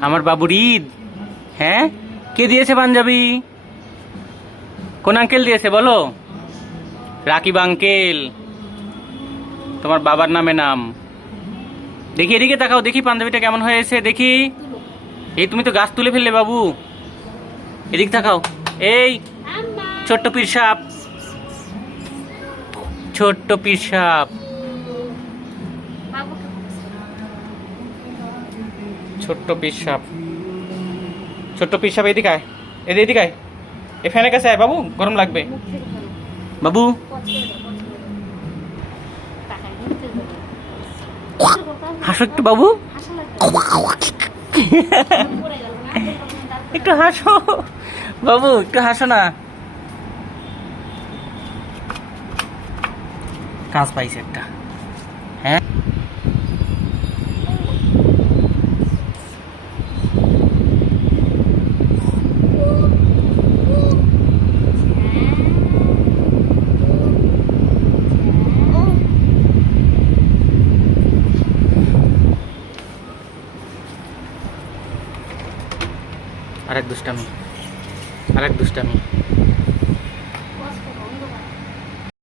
আমার বাবুর ঈদ। হ্যাঁ? কে দিয়েছে পাঞ্জাবি? কোন আঙ্কেল দিয়েছে, বলো? রাকিব আঙ্কেল। তোমার বাবার নামে নাম। দেখি এদিকে তাকাও, দেখি পাঞ্জাবিটা কেমন হয়েছে, দেখি। এই তুমি তো গাছ তুলে ফেললে বাবু। এদিক তাকাও। এই, ছোট্ট পীর সাপ ছোট্ট পীর সাপ ছোট্ট পীর সাপ ছোট্ট পীর সাপ এদিকে আয়। এদিকে এদিকে আয়। এ ফ্যানের কাছে আয় বাবু, গরম লাগবে। বাবু। হাসো একটু বাবু। একটু হাসো। বাবু, একটু হাসো না। কাজ পাইছে একটা হ্যাঁ আরেক দুষ্টামি আরেক দুষ্টামি।